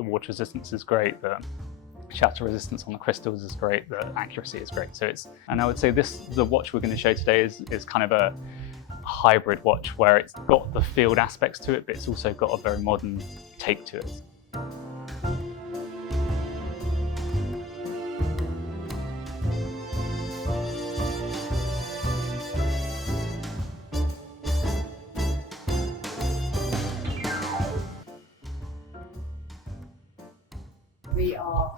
the water resistance is great, the shatter resistance on the crystals is great, the accuracy is great. So and I would say the watch we're going to show today is kind of a hybrid watch where it's got the field aspects to it, but it's also got a very modern take to it. We are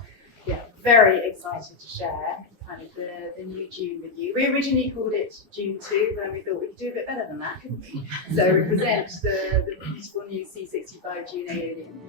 very excited to share kind of the new Dune with you. We originally called it Dune 2, but we thought we could do a bit better than that, couldn't we? So we present the beautiful new C65 Dune Aeolian.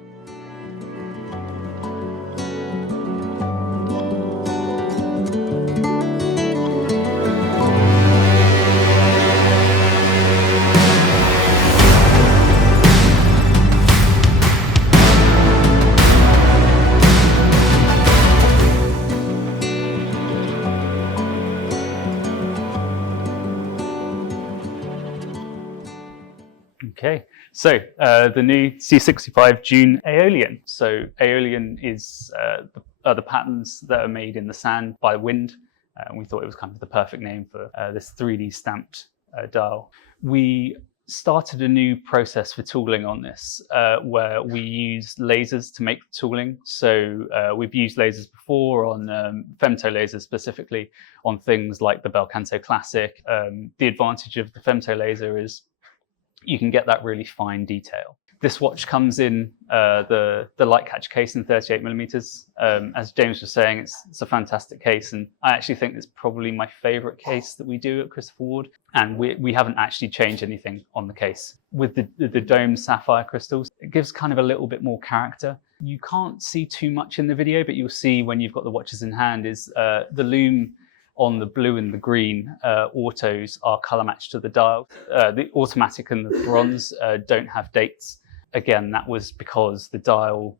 Okay, so the new C65 Dune Aeolian. So Aeolian is the patterns that are made in the sand by wind. We thought it was kind of the perfect name for this 3D stamped dial. We started a new process for tooling on this where we use lasers to make the tooling. So we've used lasers before on femto lasers, specifically on things like the Belcanto Classic. The advantage of the femto laser is you can get that really fine detail. This watch comes in the light catch case in 38mm. As James was saying, it's a fantastic case, and I actually think it's probably my favorite case that we do at Christopher Ward, and we haven't actually changed anything on the case. With the domed sapphire crystals, it gives kind of a little bit more character. You can't see too much in the video, but you'll see when you've got the watches in hand is the lume on the blue and the green autos are color matched to the dial. The automatic and the bronze don't have dates. Again, that was because the dial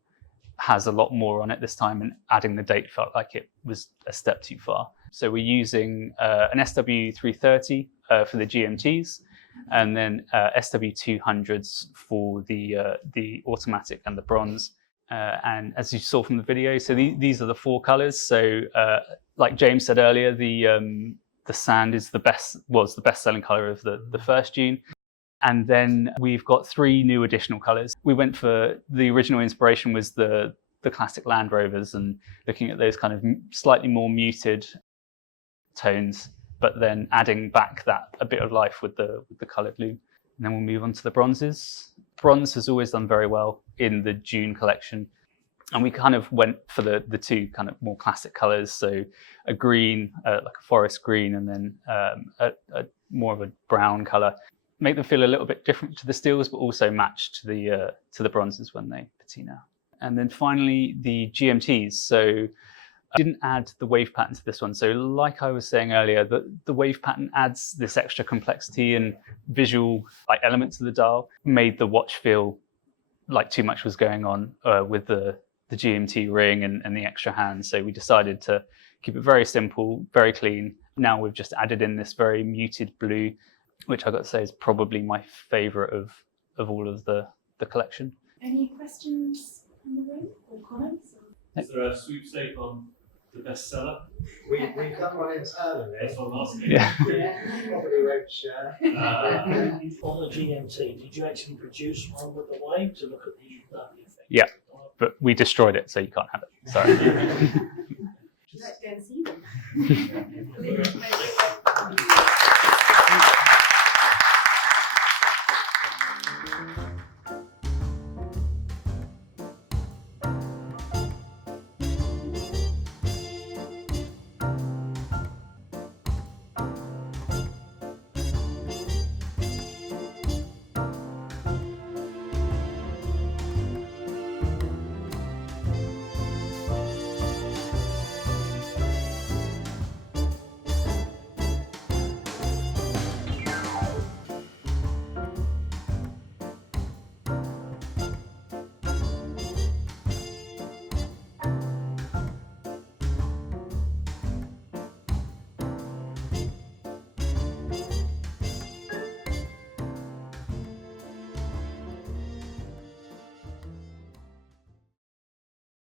has a lot more on it this time, and adding the date felt like it was a step too far. So we're using an SW330 for the GMTs, and then SW200s for the automatic and the bronze. And as you saw from the video, so these are the four colors. So like James said earlier, the sand is was the best-selling color of the first Dune. And then we've got three new additional colors. We went for the original inspiration was the classic Land Rovers, and looking at those kind of slightly more muted tones, but then adding back a bit of life with the colored lume. And then we'll move on to the bronzes. Bronze has always done very well in the Dune collection, and we kind of went for the two kind of more classic colors. So a green, like a forest green, and then a more of a brown color. Make them feel a little bit different to the steels, but also match to the bronzes when they patina. And then finally the GMTs. So I didn't add the wave pattern to this one. So like I was saying earlier, the wave pattern adds this extra complexity and visual elements of the dial, made the watch feel like too much was going on with the GMT ring and the extra hands. So we decided to keep it very simple, very clean. Now we've just added in this very muted blue, which I got to say is probably my favorite of all of the collection. Any questions in the room or comments? Is there a sweepstake on the bestseller? We've done one internally. That's what I'm asking. Yeah. Probably won't share. On the GMT, did you actually produce one with the wave to look at the effect? Yeah, but we destroyed it, so you can't have it. Sorry. Let's go and see them.